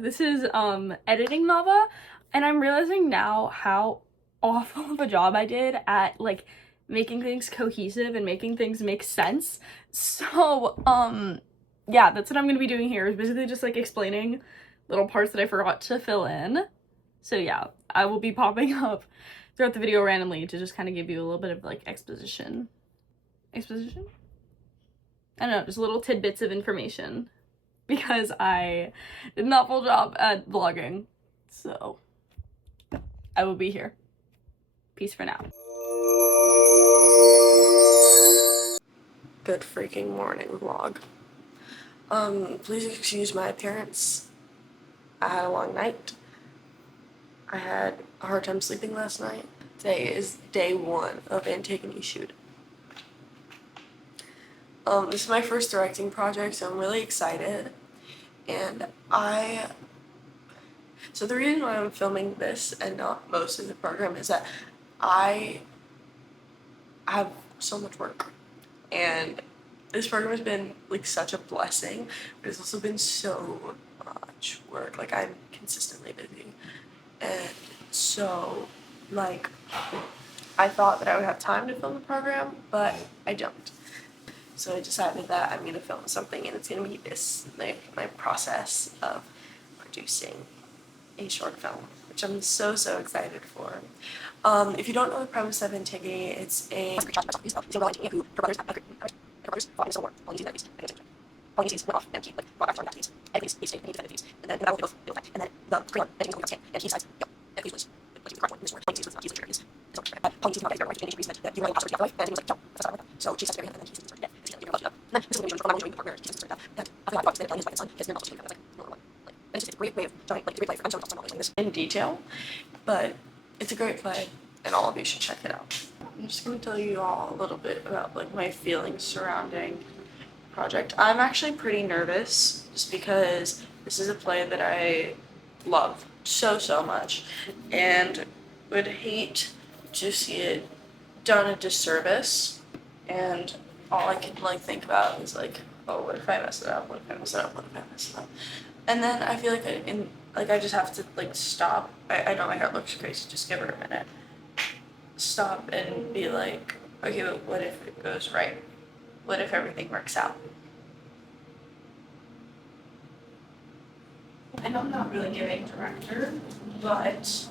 This is editing Navah, and I'm realizing now how awful of a job I did at like making things cohesive and making things make sense. So yeah, that's what I'm gonna be doing here, is basically just like explaining little parts that I forgot to fill in. So yeah, I will be popping up throughout the video randomly to just kind of give you a little bit of like exposition. I don't know, just little tidbits of information, because I did an awful job at vlogging. So I will be here. Peace for now. Good freaking morning vlog. Please excuse my appearance. I had a long night. I had a hard time sleeping last night. Today is day 1 of antigone shoot. This is my first directing project, so I'm really excited. And so the reason why I'm filming this and not most of the program is that I have so much work. And this program has been like such a blessing, but it's also been so much work. Like, I'm consistently busy. And so, like, I thought that I would have time to film the program, but I don't. So I decided that I'm gonna film something, and it's gonna be this, my process of producing a short film, which I'm so excited for. If you don't know the premise of Antigone, it's a in detail, but it's a great play, and all of you should check it out. I'm just going to tell you all a little bit about like my feelings surrounding the project. I'm actually pretty nervous, just because this is a play that I love so much, and would hate to see it done a disservice. And all I can like think about is like, oh, what if I mess it up? What if I mess it up? What if I mess it up? And then I feel like I just have to like stop. I know my hair looks crazy, just give her a minute. Stop and be like, okay, but what if it goes right? What if everything works out? I know I'm not really giving director, but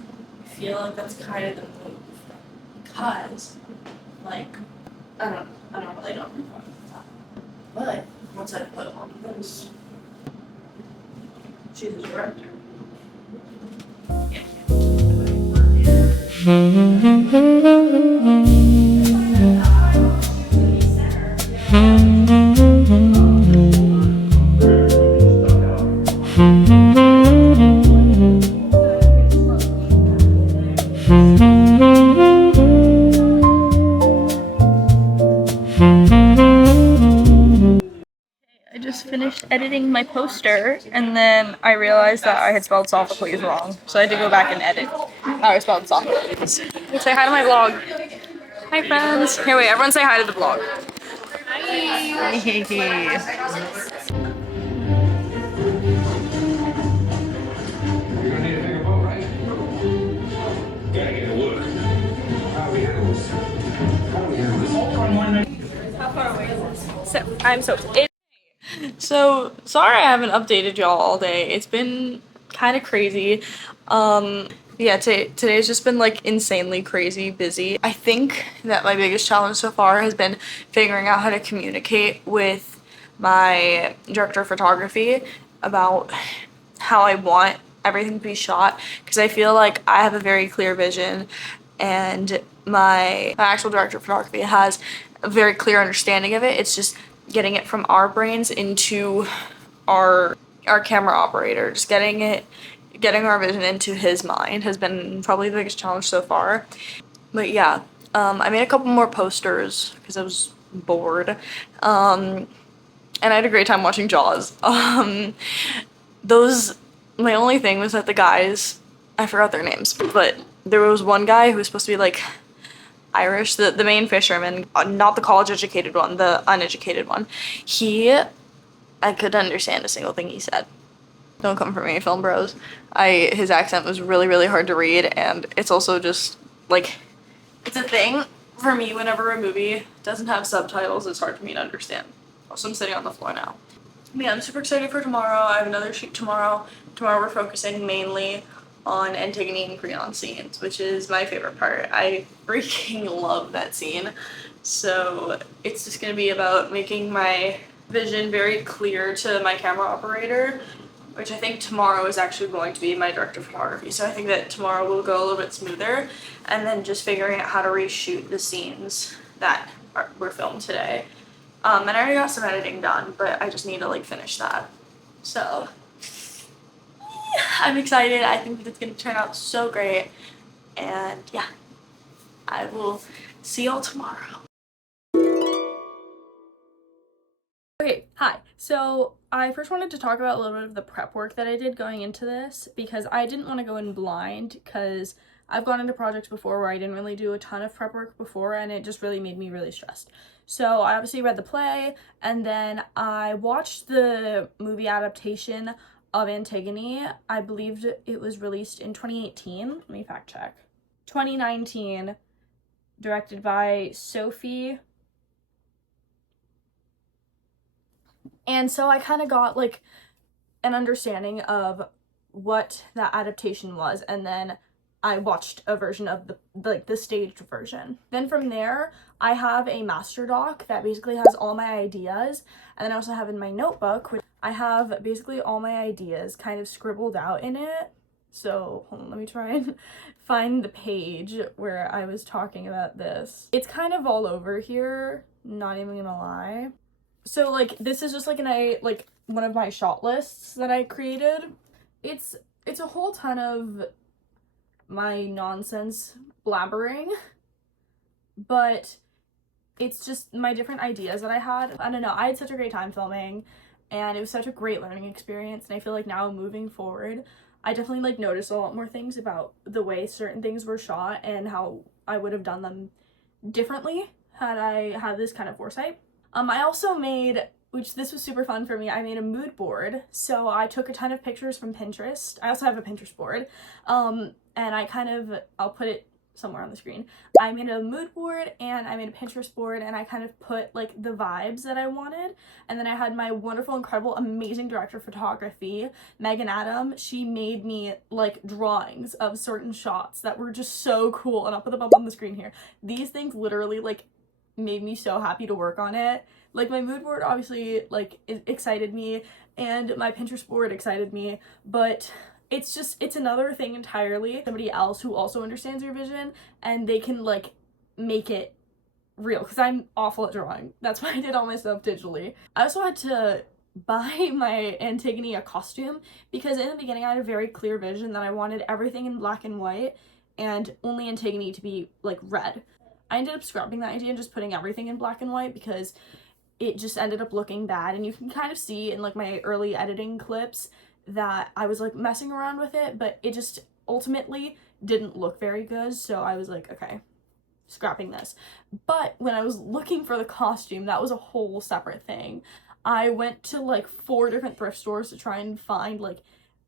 I feel like that's kind of the move. Because, like, I don't really know. But once I put on this, she's a director. I just finished editing my poster, and then I realized that I had spelled Sophocles wrong, so I had to go back and edit how I spelled Sophocles. Say hi to my vlog. Hi, friends. Here, wait, everyone say hi to the vlog. Hi. How far away is this? So, I'm so sorry I haven't updated y'all all day. It's been kind of crazy. Yeah, today's just been like insanely crazy busy. I think that my biggest challenge so far has been figuring out how to communicate with my director of photography about how I want everything to be shot, because I feel like I have a very clear vision and my actual director of photography has a very clear understanding of it. It's just getting it from our brains into our camera operator. Just getting our vision into his mind has been probably the biggest challenge so far. But yeah, I made a couple more posters because I was bored. And I had a great time watching Jaws. My only thing was that the guys, I forgot their names, but there was one guy who was supposed to be like Irish, the main fisherman, not the college educated one, the uneducated one. I couldn't understand a single thing he said. Don't come for me, film bros. His accent was really, really hard to read, and it's also just like, it's a thing for me whenever a movie doesn't have subtitles. It's hard for me to understand. Also, I'm sitting on the floor now. Yeah, I'm super excited for tomorrow. I have another shoot tomorrow. Tomorrow we're focusing mainly on Antigone and Creon scenes, which is my favorite part. I freaking love that scene. So it's just gonna be about making my vision very clear to my camera operator, which I think tomorrow is actually going to be my director of photography. So I think that tomorrow will go a little bit smoother, and then just figuring out how to reshoot the scenes that were filmed today. And I already got some editing done, but I just need to like finish that. So I'm excited. I think that it's gonna turn out so great. And yeah, I will see y'all tomorrow. Okay, hi. So I first wanted to talk about a little bit of the prep work that I did going into this, because I didn't want to go in blind, because I've gone into projects before where I didn't really do a ton of prep work before, and it just really made me really stressed. So I obviously read the play, and then I watched the movie adaptation of Antigone. I believed it was released in 2018. Let me fact check. 2019, directed by Sophie. And so I kind of got like an understanding of what that adaptation was, and then I watched a version of the staged version. Then from there, I have a master doc that basically has all my ideas, and then I also have in my notebook, which I have basically all my ideas kind of scribbled out in it. So hold on, let me try and find the page where I was talking about this. It's kind of all over here, not even gonna lie. So like this is just like one of my shot lists that I created. It's a whole ton of my nonsense blabbering, but it's just my different ideas that I had. I don't know, I had such a great time filming, and it was such a great learning experience, and I feel like now moving forward, I definitely like noticed a lot more things about the way certain things were shot and how I would have done them differently had I had this kind of foresight. I also made, which this was super fun for me, I made a mood board. So I took a ton of pictures from Pinterest. I also have a Pinterest board. And I'll put it somewhere on the screen. I made a mood board and I made a Pinterest board, and I kind of put like the vibes that I wanted. And then I had my wonderful, incredible, amazing director of photography, Megan Adam. She made me like drawings of certain shots that were just so cool. And I'll put them up on the screen here. These things literally like made me so happy to work on it. Like my mood board obviously like it excited me, and my Pinterest board excited me, but it's another thing entirely. Somebody else who also understands your vision, and they can like make it real, because I'm awful at drawing. That's why I did all my stuff digitally. I also had to buy my Antigone a costume, because in the beginning I had a very clear vision that I wanted everything in black and white and only Antigone to be like red. I ended up scrapping that idea and just putting everything in black and white, because it just ended up looking bad, and you can kind of see in like my early editing clips that I was like messing around with it, but it just ultimately didn't look very good. So I was like, okay, scrapping this. But when I was looking for the costume, that was a whole separate thing. I went to like 4 different thrift stores to try and find like,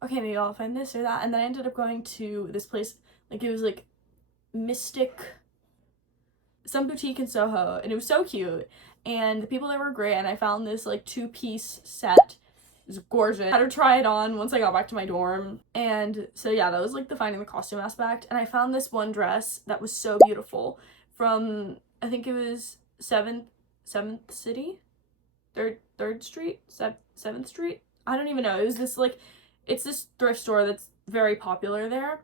okay, maybe I'll find this or that, and then I ended up going to this place, like it was like Mystic, some boutique in Soho, and it was so cute, and the people there were great, and I found this like 2-piece set. It was gorgeous. I had to try it on once I got back to my dorm, and so yeah, that was like the finding the costume aspect. And I found this one dress that was so beautiful from, I think it was 7th City, 3rd Street, 7th Street, I don't even know. It was this like It's this thrift store that's very popular there.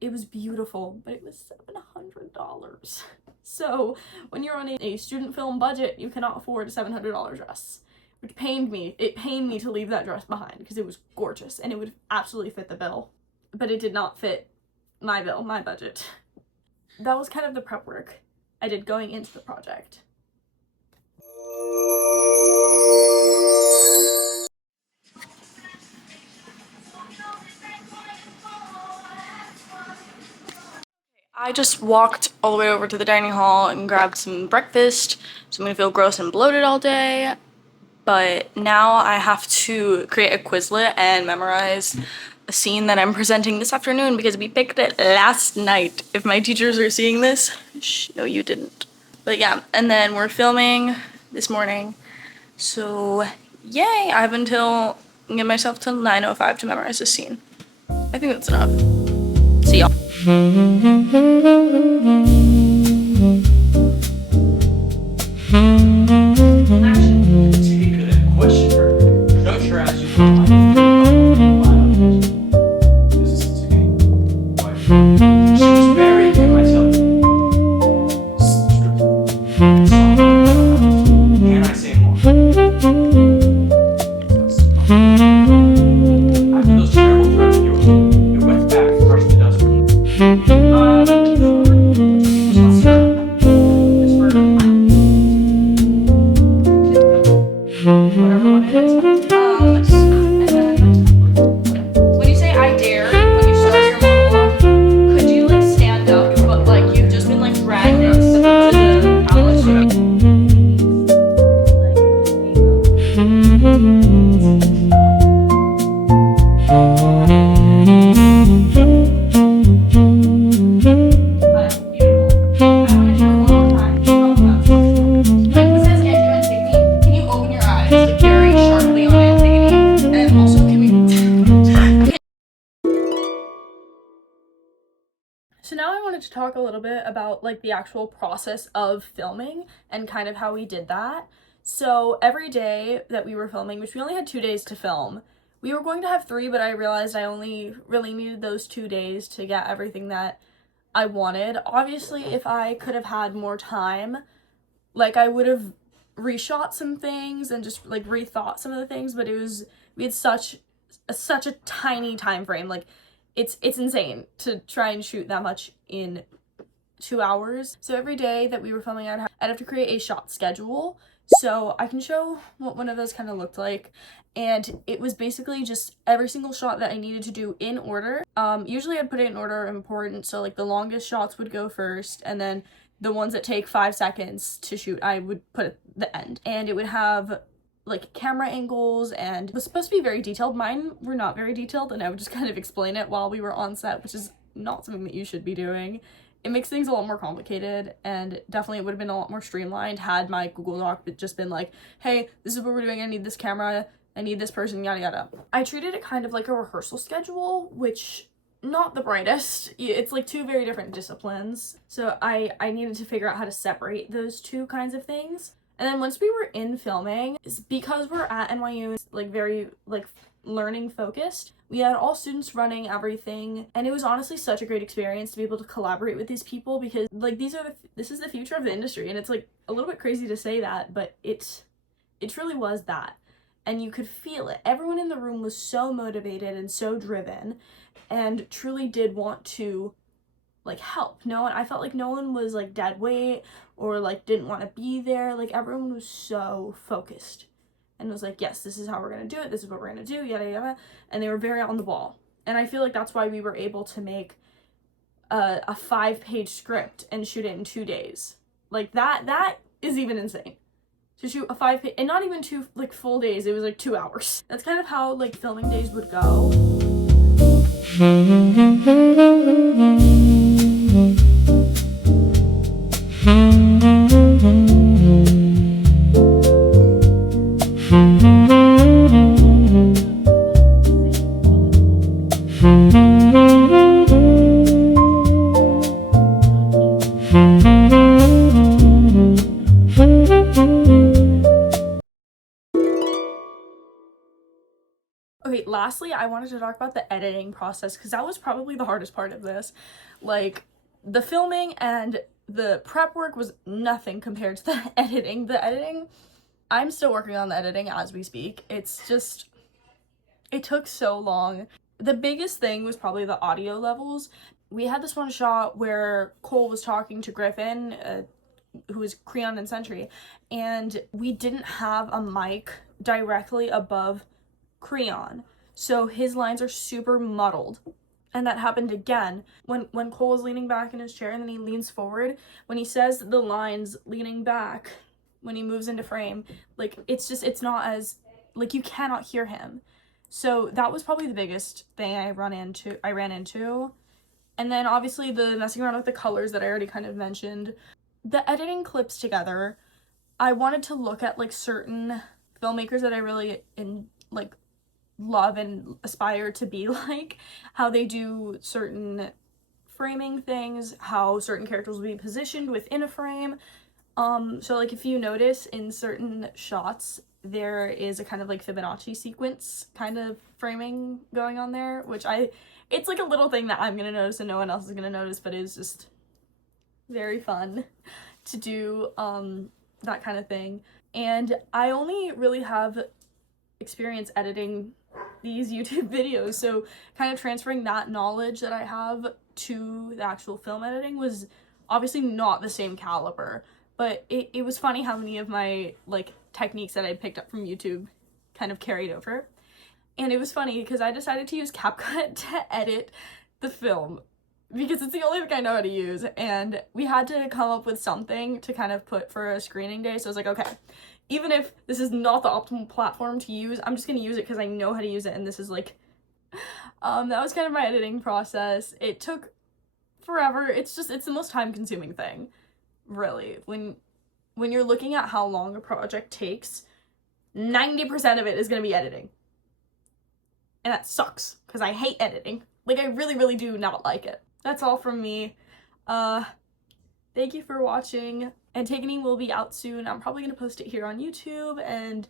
It was beautiful, but it was $700. So when you're on a student film budget, you cannot afford a $700 dress, which pained me. It pained me to leave that dress behind because it was gorgeous and it would absolutely fit the bill, but it did not fit my bill, my budget. That was kind of the prep work I did going into the project. I just walked all the way over to the dining hall and grabbed some breakfast, so I'm gonna feel gross and bloated all day. But now I have to create a Quizlet and memorize a scene that I'm presenting this afternoon because we picked it last night. If my teachers are seeing this, no, you didn't. But yeah, and then we're filming this morning. So yay, I have until, give myself till 9:05 to memorize this scene. I think that's enough. See y'all. When you say I dare, when you start your monologue, could you like stand up, but like you've just been like dragged next to the palace? So now I wanted to talk a little bit about like the actual process of filming and kind of how we did that. So every day that we were filming, which we only had 2 days to film, we were going to have 3, but I realized I only really needed those 2 days to get everything that I wanted. Obviously, if I could have had more time, like I would have reshot some things and just like rethought some of the things, but we had such a tiny time frame. Like it's insane to try and shoot that much in 2 hours. So every day that we were filming, I'd have to create a shot schedule. So I can show what one of those kind of looked like. And it was basically just every single shot that I needed to do in order. Usually I'd put it in order of importance. So like the longest shots would go first, and then the ones that take 5 seconds to shoot, I would put at the end. And it would have like camera angles, and it was supposed to be very detailed. Mine were not very detailed, and I would just kind of explain it while we were on set, which is not something that you should be doing. It makes things a lot more complicated, and definitely it would have been a lot more streamlined had my Google Doc just been like, hey, this is what we're doing, I need this camera, I need this person, yada yada. I treated it kind of like a rehearsal schedule, which not the brightest. It's like 2 very different disciplines. So I needed to figure out how to separate those 2 kinds of things. And then once we were in filming, because we're at NYU, like very like learning focused, we had all students running everything, and it was honestly such a great experience to be able to collaborate with these people, because like this is the future of the industry, and it's like a little bit crazy to say that, but it truly was that. And you could feel it. Everyone in the room was so motivated and so driven and truly did want to like help. I felt like no one was like dead weight or like didn't want to be there. Like everyone was so focused and was like, yes, this is how we're gonna do it, this is what we're gonna do, yada yada. And they were very on the ball. And I feel like that's why we were able to make a 5-page script and shoot it in 2 days. Like that is even insane. To shoot a 5-page, and not even 2 like full days, it was like 2 hours. That's kind of how like filming days would go. Okay, lastly, I wanted to talk about the editing process because that was probably the hardest part of this. Like, the filming and the prep work was nothing compared to the editing. The editing, I'm still working on the editing as we speak. It's just, it took so long. The biggest thing was probably the audio levels. We had this one shot where Cole was talking to Griffin, who is Creon and Sentry, and we didn't have a mic directly above Creon, so his lines are super muddled. And that happened again when Cole is leaning back in his chair and then he leans forward. When he says the lines leaning back, when he moves into frame, like, it's not as, like, you cannot hear him. So that was probably the biggest thing I ran into. And then obviously the messing around with the colors that I already kind of mentioned. The editing clips together, I wanted to look at, like, certain filmmakers that I really love and aspire to be like, how they do certain framing things, how certain characters will be positioned within a frame. So like, if you notice in certain shots, there is a kind of like Fibonacci sequence kind of framing going on there, which it's like a little thing that I'm gonna notice and no one else is gonna notice, but it's just very fun to do that kind of thing. And I only really have experience editing these YouTube videos, so kind of transferring that knowledge that I have to the actual film editing was obviously not the same caliber, but it was funny how many of my like techniques that I picked up from YouTube kind of carried over. And it was funny because I decided to use Capcut to edit the film because it's the only thing I know how to use, and we had to come up with something to kind of put for a screening day. So I was like, okay, even if this is not the optimal platform to use, I'm just gonna use it because I know how to use it, and this is like, that was kind of my editing process. It took forever. It's the most time-consuming thing, really. When you're looking at how long a project takes, 90% of it is gonna be editing. And that sucks, because I hate editing. Like, I really, really do not like it. That's all from me. Thank you for watching. Antigone will be out soon. I'm probably gonna post it here on YouTube, and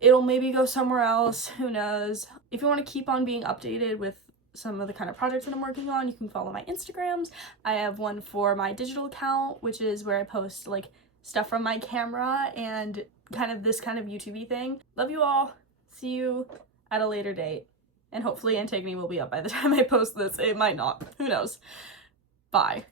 it'll maybe go somewhere else. Who knows? If you want to keep on being updated with some of the kind of projects that I'm working on, you can follow my Instagrams. I have one for my digital account, which is where I post like stuff from my camera and kind of this kind of YouTube-y thing. Love you all. See you at a later date. And hopefully Antigone will be up by the time I post this. It might not. Who knows? Bye.